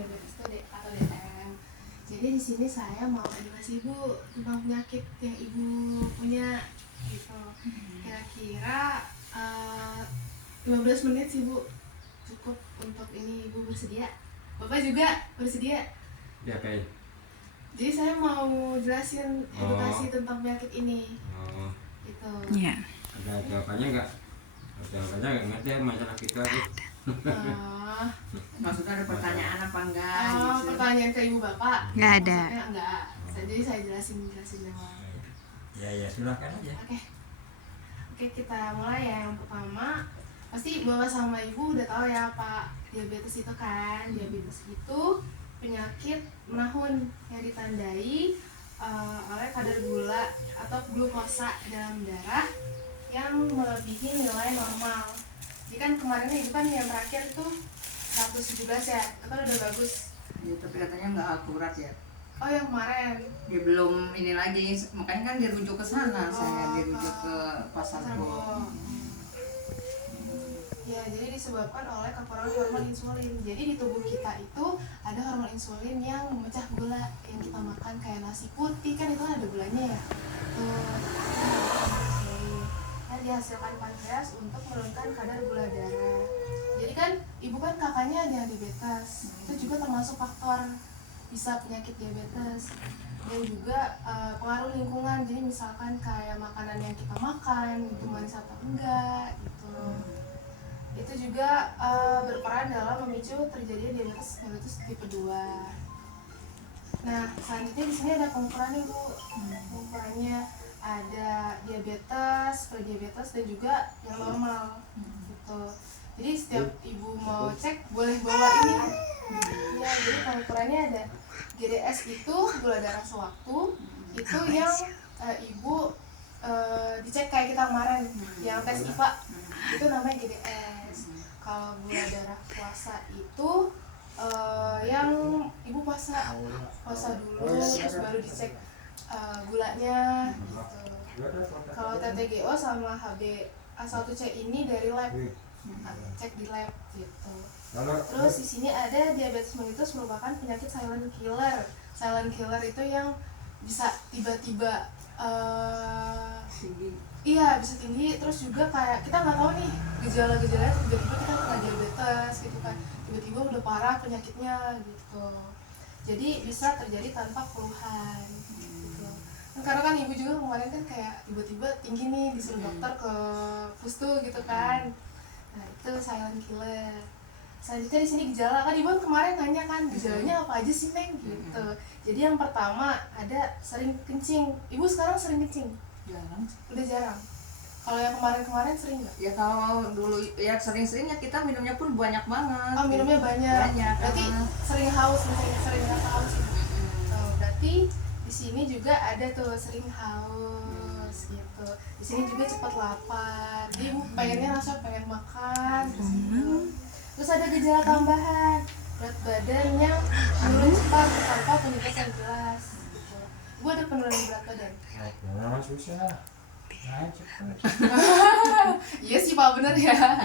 diabetes atau DM. Jadi di sini saya mau edukasi Ibu tentang penyakit yang Ibu punya gitu. Kira-kira 15 menit sih Bu cukup untuk ini. Ibu bersedia? Bapak juga bersedia? Ya kayak. Jadi saya mau jelasin edukasi tentang penyakit ini. Gitu. Iya. Ada jawabannya nggak? Jawabannya nggak ngerti ya masalah kita tuh. Maksudnya ada pertanyaan apa enggak? Gitu. Pertanyaan ke Ibu Bapak? Nggak ada. Maksudnya enggak. Jadi saya jelasin doang. Ya silakan aja. Oke, kita mulai ya. Yang pertama, pasti Bapak sama Ibu udah tahu ya Pak, diabetes itu kan. Diabetes itu penyakit menahun yang ditandai oleh kadar gula atau glukosa dalam darah yang melebihi nilai normal. Jadi kan kemarin Ibu kan yang terakhir tuh 117 ya, itu kan udah bagus. Ya, tapi katanya nggak akurat ya. Oh yang kemarin? Dia belum ini lagi, makanya kan dirujuk ke sana. Saya dirujuk ke Pasar Bo. Ya, jadi disebabkan oleh kekurangan hormon insulin. Jadi di tubuh kita itu ada hormon insulin yang memecah gula yang kita makan kayak nasi putih kan itu ada gulanya ya. Yang dihasilkan pankreas untuk menurunkan kadar gula darah. Jadi kan ibu kan kakaknya ada diabetes, itu juga termasuk faktor bisa penyakit diabetes. Dan juga pengaruh lingkungan, jadi misalkan kayak makanan yang kita makan itu manis atau enggak gitu. Itu juga berperan dalam memicu terjadinya diabetes tipe 2. Nah, selanjutnya di sini ada pengukurannya Bu. Pengukurannya ada diabetes, prediabetes dan juga yang normal gitu. Jadi setiap ibu mau cek boleh bawa ini. Ya, jadi pengukurannya ada GDS itu gula darah sewaktu, itu yang ibu dicek kayak kita kemarin yang tes IPA itu namanya GDS. Kalau gula darah puasa itu yang ibu puasa dulu terus baru dicek gulanya gitu. Kalau TTGO sama HbA1c ini dari lab, cek di lab gitu. Terus di sini ada diabetes mellitus merupakan penyakit silent killer. Silent killer itu yang bisa tiba-tiba Tinggi. Iya bisa tinggi, terus juga kayak kita nggak tahu nih gejala-gejalanya, tiba-tiba kita kena diabetes gitu kan, tiba-tiba udah parah penyakitnya gitu. Jadi bisa terjadi tanpa keluhan gitu. Karena kan ibu juga kemarin kan kayak tiba-tiba tinggi nih, disuruh dokter ke pustu gitu kan. Nah itu silent killer. Selanjutnya di sini gejala, kan ibu kemarin nanya kan gejalanya apa aja sih Neng gitu. Jadi yang pertama ada sering kencing. Ibu sekarang sering kencing? Jarang. Udah jarang. Kalau yang kemarin sering nggak? Ya kalau dulu ya sering-seringnya kita minumnya pun banyak banget. Oh minumnya banyak. Berarti sering haus, sering haus. Berarti di sini juga ada tuh sering haus gitu. Di sini juga cepat lapar. Jadi ibu pengennya langsung pengen makan. Terus ada gejala tambahan, berat badan yang menurun cepat tanpa penyebab yang jelas. Gitu. Ibu ada penurunan berat badan? Susah. Iya sih Pak, bener ya.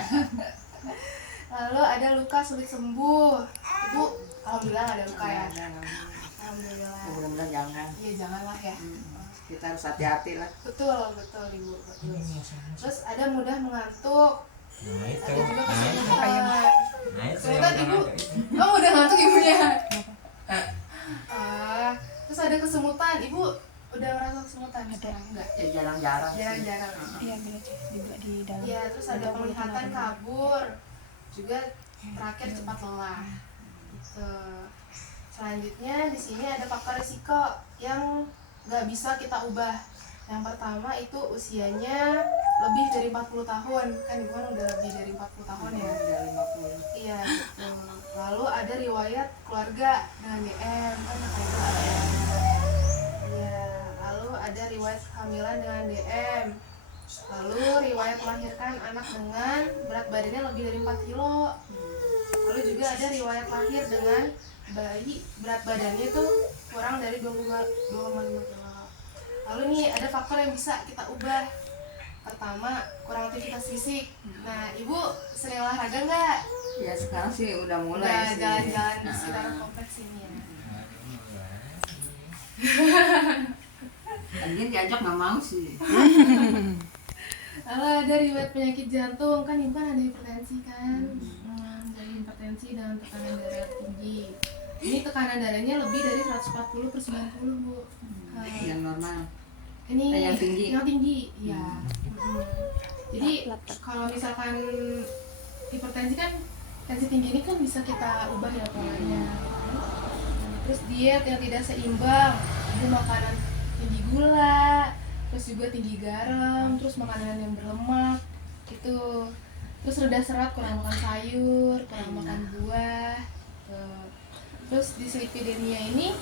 Lalu ada luka sulit sembuh. Ibu alhamdulillah nggak ada luka ya. Alhamdulillah. Mudah-mudahan jangan. Iya janganlah ya. Kita harus hati-hati lah. Betul Ibu. Betul. Terus ada mudah mengantuk. Ada juga kesulitan. Kesulitan Ibu. Oh udah ngantuk ibunya. Terus ada kesemutan. Ibu udah ngerasa kesemutan? Ada enggak? Ya jarang-jarang. Jarang-jarang. Iya juga di dalam. Iya, terus ada penglihatan kabur. Juga terakhir cepat lelah. Gitu. Selanjutnya di sini ada faktor risiko yang nggak bisa kita ubah. Yang pertama itu usianya lebih dari 40 tahun. Kan ibu kan udah lebih dari 40 tahun ya. Udah 50. Iya, betul. Lalu ada riwayat keluarga dengan DM kan kayak gitu ada ya. Iya, lalu ada riwayat kehamilan dengan DM. Lalu riwayat melahirkan anak dengan berat badannya lebih dari 4 kilo. Lalu juga ada riwayat lahir dengan bayi berat badannya tuh kurang dari 2,5 kilo. Lalu nih ada faktor yang bisa kita ubah. Pertama, kurang aktivitas fisik. Nah, ibu sering olahraga nggak? Ya sekarang sih udah mulai Udah sih. jalan-jalan di sekitar komplek diajak nggak mau sih. Kalau ada riwayat penyakit jantung kan ibu kan ada hipertensi kan, jadi hipertensi dan tekanan darah tinggi. Ini tekanan darahnya lebih dari 140/90 bu. Yang normal. Ini Yang tinggi. Yang tinggi, ya. Jadi kalau misalkan hipertensi kan tensi tinggi ini kan bisa kita ubah ya polanya. Terus diet yang tidak seimbang, ibu makanan tinggi gula, terus juga tinggi garam, terus makanan yang berlemak gitu. Terus rendah serat, kurang makan sayur, kurang makan buah. Tuh. Terus dislipidemia ini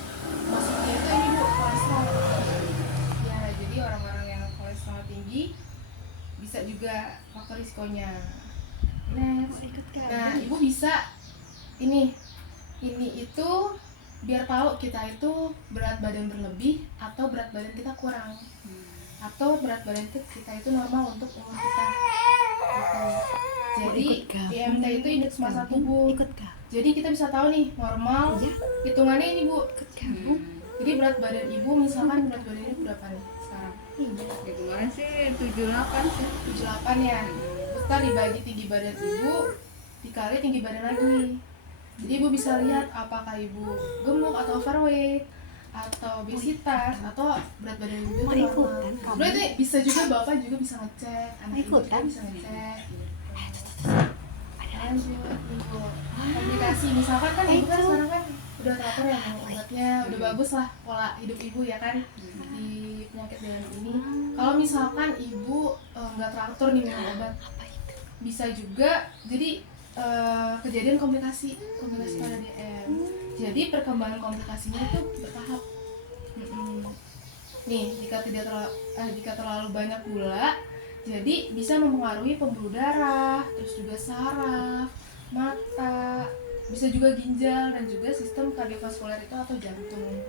maksudnya itu ini bu kolesterol. Ya, jadi orang-orang yang kolesterol tinggi bisa juga faktor risikonya. Next. Nah, ibu bisa ini itu biar tahu kita itu berat badan berlebih atau berat badan kita kurang, atau berat badan kita itu normal untuk umur kita. Gitu. Jadi IMT itu indeks massa tubuh. Jadi kita bisa tahu nih normal. Hitungannya ini bu. Jadi berat badan ibu misalkan berat badan ini berapa nih sekarang? Ya kemarin sih 78 sih. 78 ya. Terus tadi dibagi tinggi badan ibu dikali tinggi badan lagi. Jadi ibu bisa lihat apakah ibu gemuk atau overweight atau obesitas atau berat badan ibu itu normal. Berarti bisa juga bapak juga bisa ngecek, anak ibu juga bisa ngecek. Lanjut ibu. Komplikasi misalkan kan ibu kan sekarang kan udah teratur ya minum obatnya, udah bagus lah pola hidup ibu ya kan di penyakit DMD ini. Kalau misalkan ibu nggak teratur nih minum obat, bisa juga jadi kejadian komplikasi pada DM. Jadi perkembangan komplikasinya itu bertahap. Nih jika terlalu banyak gula, jadi bisa mempengaruhi pembuluh darah, terus juga saraf, mata, bisa juga ginjal dan juga sistem kardiovaskuler itu atau jantung.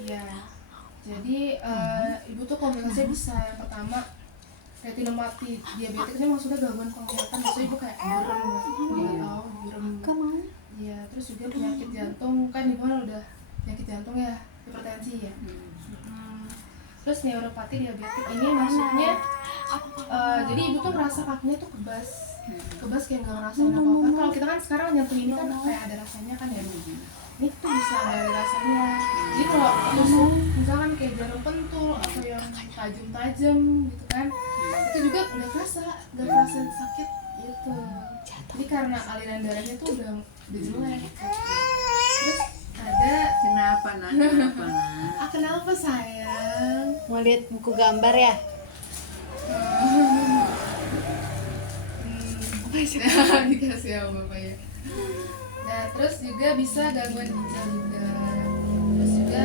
Iya. Jadi ibu tuh komplikasinya bisa yang pertama retinopati diabetes ini maksudnya gangguan penglihatan, maksudnya ibu kayak burem. Iya, terus juga penyakit jantung kan ibu kan udah penyakit jantung ya, hipertensi ya. Terus neuropati diabetes ini maksudnya jadi ibu tuh ngerasa kakinya tuh kebas kayak nggak ngerasain apa-apa. Kalau kita kan sekarang nyentuh ini kan kayak ada rasanya kan ya, ini tuh bisa nggak ada rasanya. Jadi kalau tusuk misalkan kayak jarum pentul atau yang tajam-tajam gitu kan, itu juga nggak kerasa sakit gitu. Jadi karena aliran darahnya tuh udah jelek. Terus ada Kenapa nak? kenapa sayang? Mau lihat buku gambar ya? Dikasih sama bapak ya. Nah terus juga bisa gangguan ginjal juga. Terus juga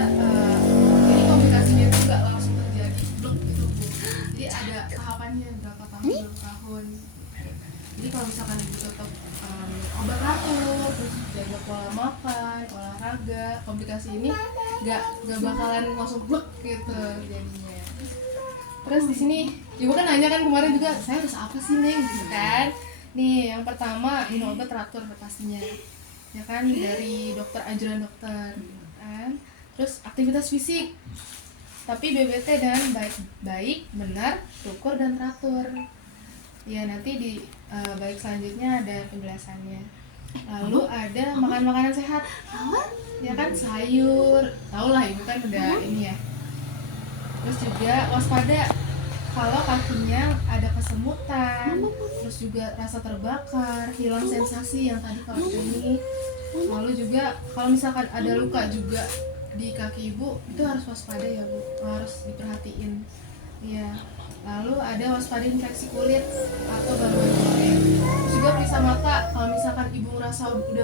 jadi komplikasinya itu nggak langsung terjadi blok gitu bu. Jadi ada tahapannya berapa tahun. Jadi kalau misalkan ibu tetap obat teratur, terus jaga pola makan, olahraga, komplikasi ini nggak bakalan langsung blok gitu jadinya. Terus di sini ibu kan nanya kan kemarin juga saya harus apa sih neng gitu kan. Nih yang pertama minum obat teratur pastinya ya kan dari dokter, anjuran dokter kan. Terus aktivitas fisik tapi BBT dan baik, benar, terukur dan teratur ya. Nanti di baik selanjutnya ada penjelasannya. Lalu ada makan makanan sehat ya kan, sayur, tau lah ibu kan udah ini ya. Terus juga waspada kalau kakinya ada kesemutan, terus juga rasa terbakar, hilang sensasi yang tadi kalau ini. Lalu juga kalau misalkan ada luka juga di kaki ibu, itu harus waspada ya bu, harus diperhatiin. Iya. Lalu ada waspada infeksi kulit atau gangguan kulit. Terus juga periksa mata, kalau misalkan ibu udah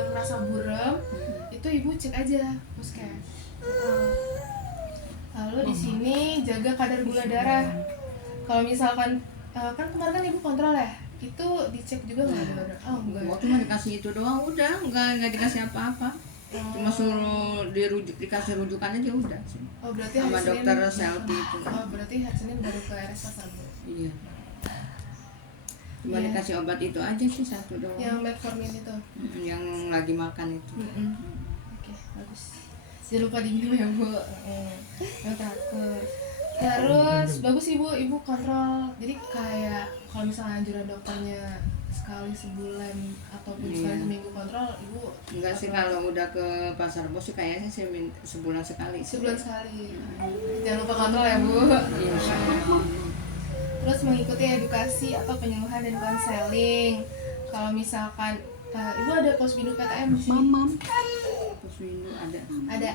ngerasa buram, itu ibu cek aja puskes. Lalu di sini jaga kadar gula darah. Kalau misalkan kan kemarin kan ibu kontrol ya, itu dicek juga nggak ada darah? Oh enggak. Gua cuma dikasih itu doang, udah nggak dikasih apa-apa. Cuma suruh dikasih rujukan aja udah sih. Oh berarti Sama hari Senin. dokter Selvi itu. Oh berarti hari Senin baru ke RSA bu. Iya. Cuma Iya. dikasih obat itu aja sih satu doang. Yang metformin itu. Yang lagi makan itu. Oke bagus. Jangan lupa diminum ya bu. Yang teratur. Terus bagus ibu kontrol. Jadi kayak kalau misalnya anjuran dokternya sekali sebulan ataupun sekali seminggu kontrol, ibu Enggak sih, kontrol. kalau udah ke pasar bos sih kayaknya sih sebulan sekali. Sebulan sekali. Jangan lupa kontrol ya bu. Iya. Terus mengikuti edukasi atau penyuluhan dan konseling. Kalau misalkan ibu ada posbindu PTM di sini. Terus minggu ada. Ada.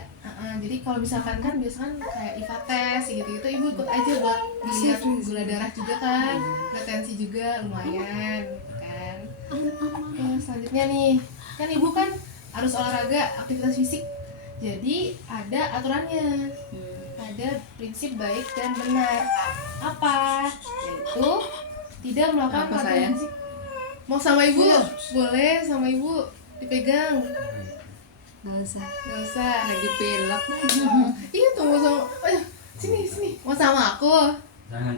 Jadi kalau misalkan kan biasanya kayak IVA tes gitu-gitu, ibu ikut aja buat lihat gula darah juga kan, retensi juga lumayan gitu kan. Oke, selanjutnya nih, kan ibu kan harus olahraga, aktivitas fisik. Jadi ada aturannya. Ada prinsip baik dan benar. Apa? Yaitu tidak melakukan Apa, latihan sayang? fisik. Mau sama ibu? Boleh, sama ibu. Dipegang. Nggak usah. Gak usah. Lagi pilek. Iya tunggu sama. Sini. Mau sama aku? Jangan.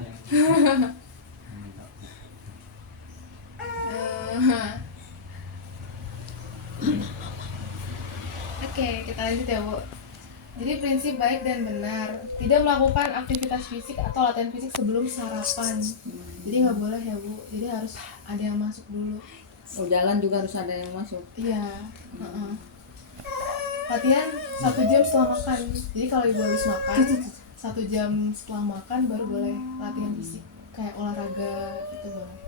Eh, Oke, kita lanjut ya bu. Jadi prinsip baik dan benar, tidak melakukan aktivitas fisik atau latihan fisik sebelum sarapan. Jadi nggak boleh ya bu. Jadi harus ada yang masuk dulu. Oh, jalan juga harus ada yang masuk. Iya. Latihan 1 jam setelah makan. Jadi kalau ibu habis makan 1 jam setelah makan baru boleh latihan fisik kayak olahraga gitu boleh.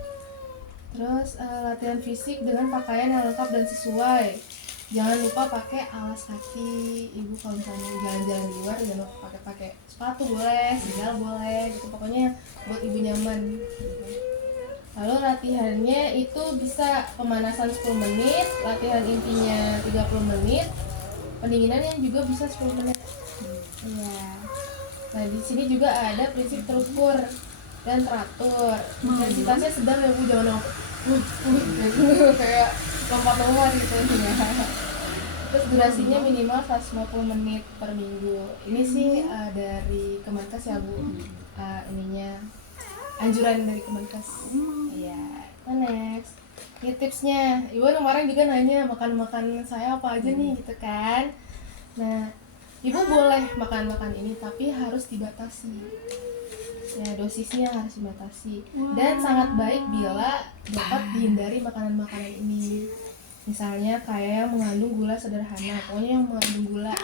Terus latihan fisik dengan pakaian yang lengkap dan sesuai. Jangan lupa pakai alas kaki. Ibu kalau misalnya jalan-jalan di luar jangan lupa pakai sepatu boleh, sandal boleh gitu. Pokoknya buat ibu nyaman. Gitu. Lalu latihannya itu bisa pemanasan 10 menit, latihan intinya 30 menit, pendinginannya juga bisa 10 menit. Iya. Nah, di sini juga ada prinsip terukur dan teratur. Intensitasnya sedang ya Bu, jangan yang kayak lompat-lompat gitu ya. Terus durasinya minimal 150 menit per minggu. Ini sih dari Kemenkes ya Bu. Ininya anjuran dari Kemenkes. Iya. Next. Ini tipsnya. Ibu kemarin juga nanya makan saya apa aja nih gitu kan. Nah, ibu boleh makan ini tapi harus dibatasi. Ya, dosisnya harus dibatasi. Dan sangat baik bila dapat dihindari makanan-makanan ini. Misalnya kayak yang mengandung gula sederhana. Pokoknya yang mengandung gula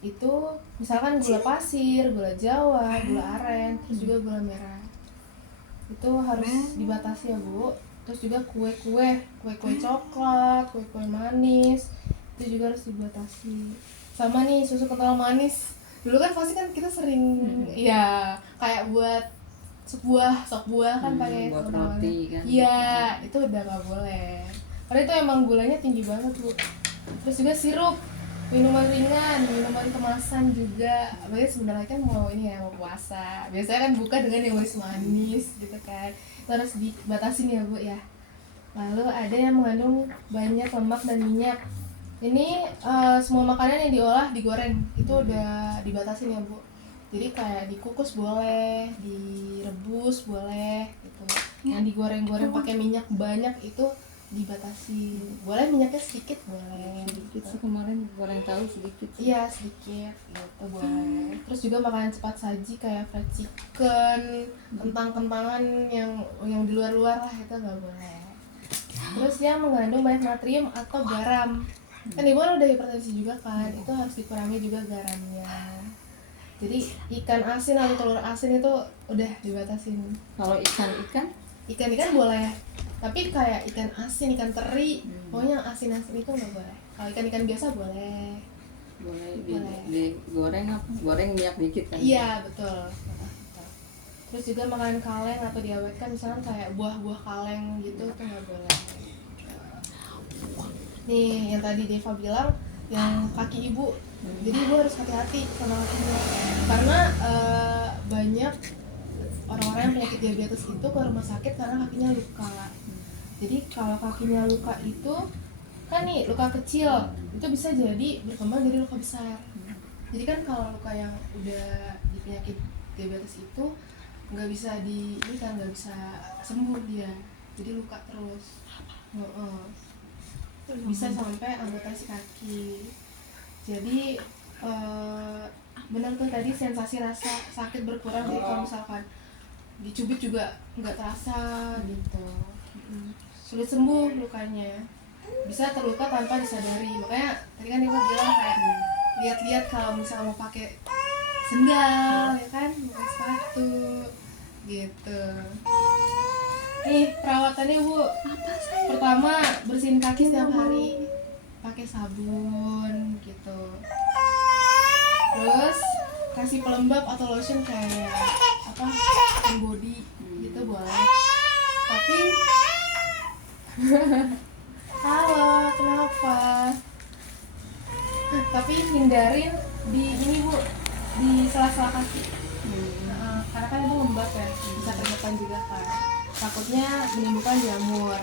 itu misalkan gula pasir, gula jawa, gula aren, terus juga gula merah. Itu harus dibatasi ya Bu. Terus juga kue-kue coklat, kue-kue manis itu juga harus dibatasi. Sama nih susu kental manis. Dulu kan pasti kan kita sering ya kayak buat sop buah kan pakai buat kental roti manis. kan. Iya, itu udah nggak boleh. Karena itu emang gulanya tinggi banget Bu. Terus juga sirup, minuman ringan, minuman kemasan juga. Apalagi sebenarnya kan mau ini ya mau puasa. Biasanya kan buka dengan yang manis gitu kan. Itu harus dibatasin ya Bu ya. Lalu ada yang mengandung banyak lemak dan minyak. Ini semua makanan yang diolah digoreng itu udah dibatasin ya Bu. Jadi kayak dikukus boleh, direbus boleh gitu. Yang digoreng-goreng pakai minyak banyak itu dibatasi. Boleh minyaknya sedikit boleh. Sedikit sih kemarin goreng tahu sedikit. Iya sedikit gitu boleh. Terus juga makanan cepat saji kayak fried chicken, kentang-kentangan yang di luar-luar lah itu nggak boleh. Terus yang mengandung banyak natrium atau garam. Kan ibu kan udah hipertensi juga kan, itu harus dikurangi juga garamnya. Jadi ikan asin atau telur asin itu udah dibatasin. Kalau ikan Ikan boleh, tapi kayak ikan asin, ikan teri, pokoknya yang asin-asin itu nggak boleh. Kalau ikan biasa boleh. boleh Boleh. digoreng apa? Goreng minyak dikit kan? Iya betul. Terus juga makanan kaleng atau diawetkan, misalnya kayak buah-buah kaleng gitu tuh nggak boleh. Nih yang tadi Deva bilang yang kaki ibu, jadi ibu harus hati-hati sama kakinya karena banyak orang-orang yang penyakit diabetes itu ke rumah sakit karena kakinya luka. Jadi kalau kakinya luka itu kan nih luka kecil itu bisa jadi berkembang jadi luka besar. Jadi kan kalau luka yang udah di penyakit diabetes itu nggak bisa nggak bisa sembuh dia, jadi luka terus. Bisa sampai amputasi kaki. Jadi benar tuh tadi sensasi rasa sakit berkurang. Jadi kalau misalkan dicubit juga nggak terasa gitu. Sulit sembuh lukanya, bisa terluka tanpa disadari. Makanya tadi kan ibu bilang kayak lihat-lihat kalau misalnya mau pakai sendal ya kan, mau pakai sepatu gitu. Nih perawatannya Bu, pertama bersihin kaki setiap hari pakai sabun gitu. Terus kasih pelembab atau lotion kayak apa, hand body gitu boleh. Tapi halo, kenapa? Tapi hindarin di ini Bu, di sela-sela kaki. Karena kan itu lembab ya, bisa terdepan juga kan. Takutnya menimbulkan jamur.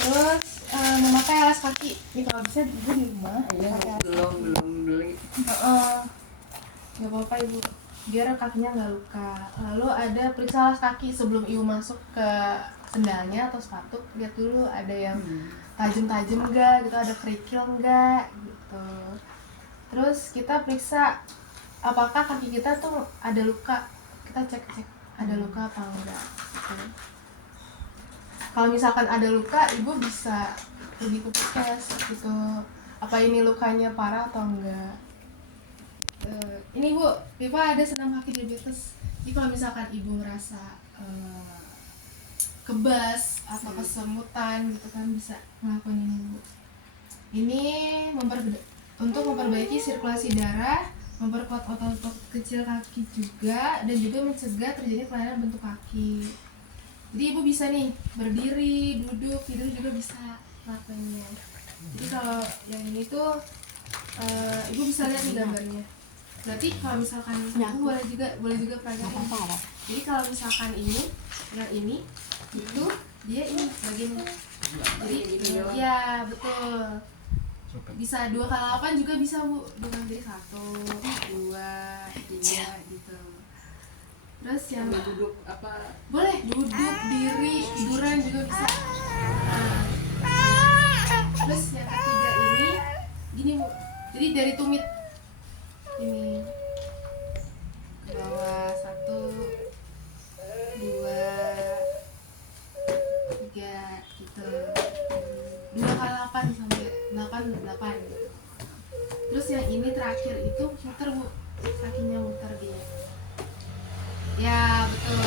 Terus memakai alas kaki. Ini kalau bisa ibu di rumah. pakai alas belum beli. Nggak apa-apa ibu, biar kakinya nggak luka. Lalu ada periksa alas kaki sebelum ibu masuk ke sendalnya atau sepatu. Lihat dulu ada yang tajam-tajam enggak gitu, ada kerikil enggak gitu. Terus kita periksa apakah kaki kita tuh ada luka. Kita cek ada luka apa enggak gitu. Kalau misalkan ada luka, ibu bisa pergi ke puskes gitu. Apa ini lukanya parah atau enggak? Ini Bu, Pipa ada senam kaki diabetes. Jadi kalau misalkan ibu ngerasa kebas atau kesemutan gitu kan, bisa ngelakuin ini Bu. Ini untuk memperbaiki sirkulasi darah, memperkuat otot-otot kecil kaki juga, dan juga mencegah terjadi kelainan bentuk kaki. Jadi ibu bisa nih berdiri, duduk, tidur juga bisa ngelakuinnya. Jadi kalau yang ini tuh ibu bisa lihat nih gambarnya. Berarti kalau misalkan ibu boleh juga pelajari. Jadi kalau misalkan ini, yang ini itu dia ini bagian jadi ya betul. Bisa 2 kali 8 juga bisa Bu. Jadi 1, 2, 3 gitu. Terus yang Duduk apa? boleh duduk, diri, tiduran juga bisa. Terus yang ketiga ini gini Bu. Jadi dari tumit ini ke bawah 1, 2, 3 gitu. 2 kali 8 sampai 8 gitu. Terus yang ini terakhir itu muter Bu, kakinya muter dia. Ya betul,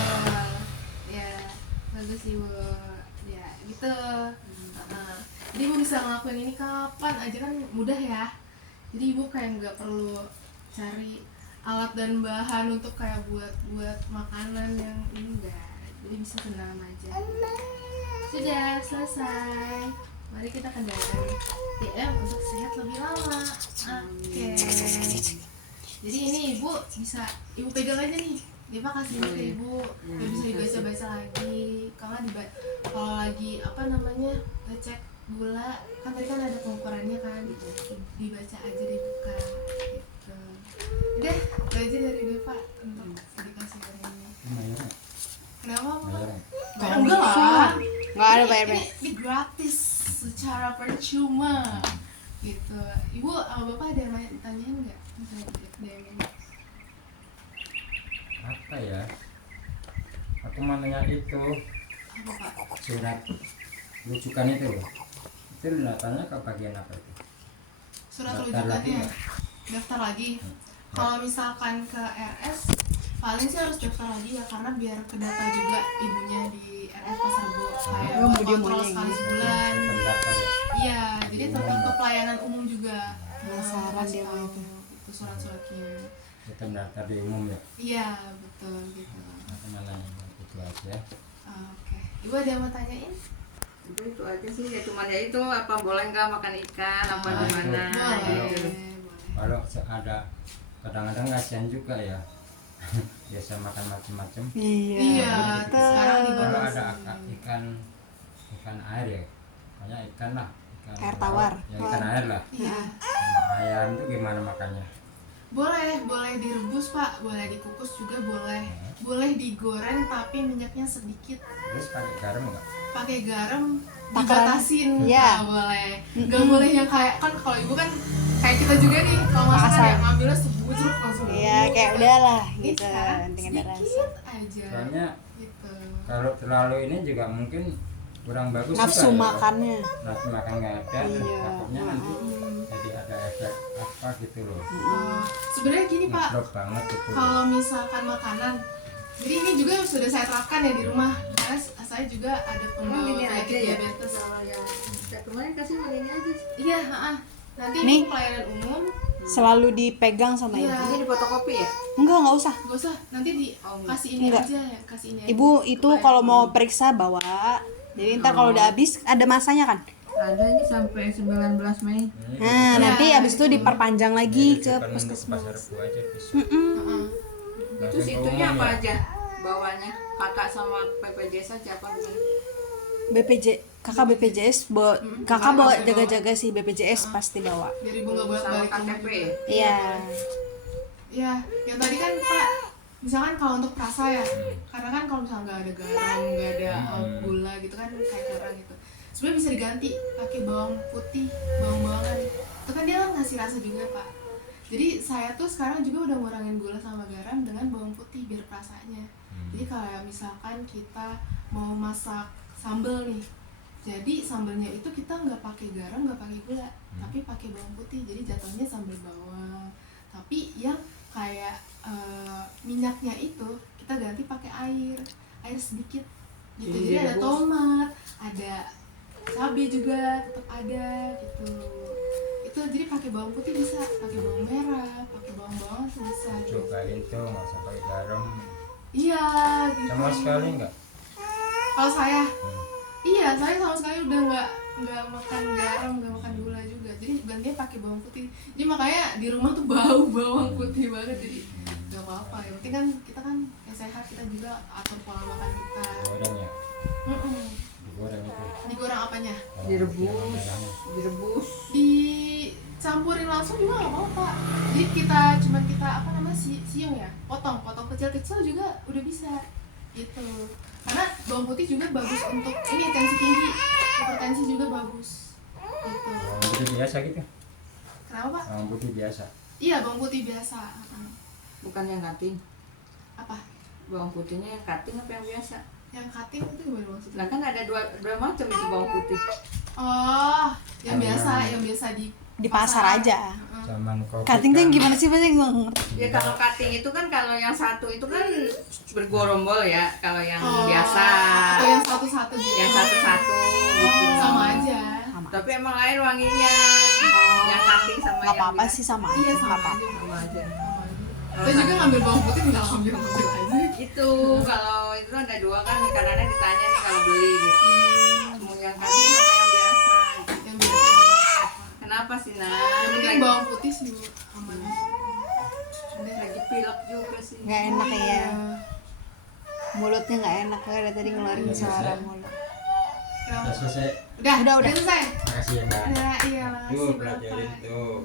ya bagus ibu, ya gitu. Jadi ibu bisa ngelakuin ini kapan aja kan, mudah ya. Jadi ibu kayak nggak perlu cari alat dan bahan untuk kayak buat makanan yang ini, enggak. Jadi bisa senam aja. Sudah selesai. Mari kita kendalikan DM untuk sehat lebih lama. Oke. Jadi ini ibu bisa ibu pegang aja nih. Dia kasih ini ke ibu, dia bisa dibaca-baca lagi. Kalau lagi apa namanya ngecek gula, kan tadi kan ada pengukurannya kan, dibaca aja, dibuka gitu. Udah, itu aja dari Deva untuk dikasih ini. Kenapa Pak? Enggak lah, Nggak ada bayar. ini gratis secara percuma gitu. Ibu sama bapak ada yang tanyain nggak? Apa ya, aku mau nanya itu Apa Pak? surat rujukan itu datanya ke bagian apa itu? Surat Daftar lagi rujukannya nggak? daftar lagi. Kalau misalkan ke RS paling sih harus daftar lagi ya, karena biar ke data juga ibunya di RS Pasar Rebo kayak buat kontrol sekali sebulan. Tetap daftar ya? Iya, jadi tetap ke pelayanan umum juga. Penasaran dia Kasih mah tahu itu surat-suratnya. Tetap daftar di umum ya? Iya betul gitu. Aku mau nanya itu aja. Oke, ibu ada yang mau tanyain? Itu aja sih, ya cuman ya itu apa boleh nggak makan ikan apa Ah, gimana Boleh, gitu. boleh. Kalau ada kadang-kadang kasihan juga ya. Biasa makan macam-macam. Iya, sekarang di Kalau Bandung ada ikan air ya, banyak ikan lah, Air tawar. ya ikan air lah, Iya. sama ayam itu gimana makannya? Boleh direbus Pak, boleh dikukus juga boleh. Boleh digoreng tapi minyaknya sedikit. Terus pakai garam nggak? Pakai garam dibatasin, Iya. nggak boleh, nggak boleh yang kayak kan kalau ibu kan kayak kita juga nih kalau masakan Masak. ya ngambilnya sebujur langsung. Iya, kayak udahlah Ini gitu, sekarang penting ada rasa. sedikit aja. Soalnya Gitu. kalau terlalu ini juga mungkin kurang bagus Nafsu juga ya. makannya. Nafsu makan nggak ada, Iya. takutnya nanti jadi ada efek apa gitu loh. Sebenarnya gini Pak, Ngedrop banget gitu. kalau misalkan makanan, jadi ini juga sudah saya terapkan ya di rumah karena saya juga ada pembawa Ini aja penyakit ya. diabetes. Kalau yang setiap kemarin kasih begini aja. Iya, nanti Nih. ini pelayanan umum. Selalu dipegang sama Iya. ibu. Ini di fotokopi ya? Enggak usah. Gak usah, nanti kasih ini Enggak. aja ya, kasih ini aja. Ibu itu Pelayanan kalau mau umum. periksa bawa. Jadi ntar kalau udah habis ada masanya kan. Ada ini sampai 19 Mei. Ini Nah, Iya, nanti habis itu diperpanjang lagi di ke depan puskesmas. pasar Rebo aja bisa. Heeh. Itu Langsung ke situnya umum apa ya. aja? Bawahnya kakak sama PPJS aja apa gimana? Kakak BPJS bawa, kakak bawa jaga-jaga sih BPJS pasti bawa. Biar ibu nggak bolak Sama balik rumah KTP. juga. Iya. Iya, yang tadi kan Pak, misalkan kalau untuk perasa ya, karena kan kalau misalnya nggak ada garam, nggak ada gula gitu kan kayak kurang gitu. Sebenarnya bisa diganti pakai bawang putih, bawang-bawangan. Itu kan dia kan ngasih rasa juga Pak. Jadi saya tuh sekarang juga udah ngurangin gula sama garam dengan bawang putih biar rasanya. Jadi kalau misalkan kita mau masak sambal nih, jadi sambalnya itu kita nggak pakai garam, nggak pakai gula, tapi pakai bawang putih. Jadi jatuhnya sambal bawang. Tapi yang kayak minyaknya itu kita ganti pakai air sedikit gitu. Jadi Jadi ada direbus. tomat, ada cabai juga tetap ada gitu. Itu jadi pakai bawang putih bisa, pakai bawang merah, pakai bawang tuh bisa. Gitu. Cobain tuh nggak usah pakai garam Iya gitu. sama sekali nggak. Kalau saya, iya saya sama sekali udah nggak makan garam, nggak makan gula juga. Jadi gantinya pakai bawang putih. Jadi makanya di rumah tuh bau bawang putih banget. Jadi nggak apa-apa. Yang penting kan kita kan yang sehat, kita juga atur pola makan kita. Goreng ya, Mm-mm. digoreng itu. Digoreng apanya? Direbus. Dicampurin langsung juga nggak apa-apa. Jadi kita apa namanya siung ya, potong kecil-kecil juga udah bisa gitu. Karena bawang putih juga bagus untuk ini tensi tinggi, hipertensi juga bagus gitu. Bawang putih biasa gitu. Kenapa Pak? Bawang putih biasa. Iya bawang putih biasa. Bukan yang cutting. Apa? Bawang putihnya yang cutting apa yang biasa? Yang cutting itu gimana maksudnya? Nah kan ada dua macam itu bawang putih. Oh, yang biasa Di pasar aja. Zaman kopi. Cutting tuh yang gimana sih Mas? Gue ngerti. Ya kalau cutting itu kan kalau yang satu itu kan bergorombol ya. Kalau yang Oh, biasa, atau yang satu-satu gitu. yang satu-satu gitu. Sama aja. Tapi emang lain wanginya. Yang cutting sama Gak yang apa-apa biasa. sih sama Iya aja. sama Nggak apa-apa. aja. Sama aja. Kita juga ngambil bawang putih tinggal ambil aja. Itu kalau itu ada dua kan kadang-kadang ditanya nih kalau beli gitu. Mau yang cutting apa yang biasa? Yang biasa. Kenapa sih Yang Nah? penting bawang putih sih Bu, aman. Lagi pilek juga sih. Nggak enak ya. Mulutnya nggak enak ya dari tadi ngeluarin suara mulut. Udah selesai. Udah Udah. selesai. Makasih ya Mbak. Udah, iya Tuh makasih pelajarin Bapak. tuh.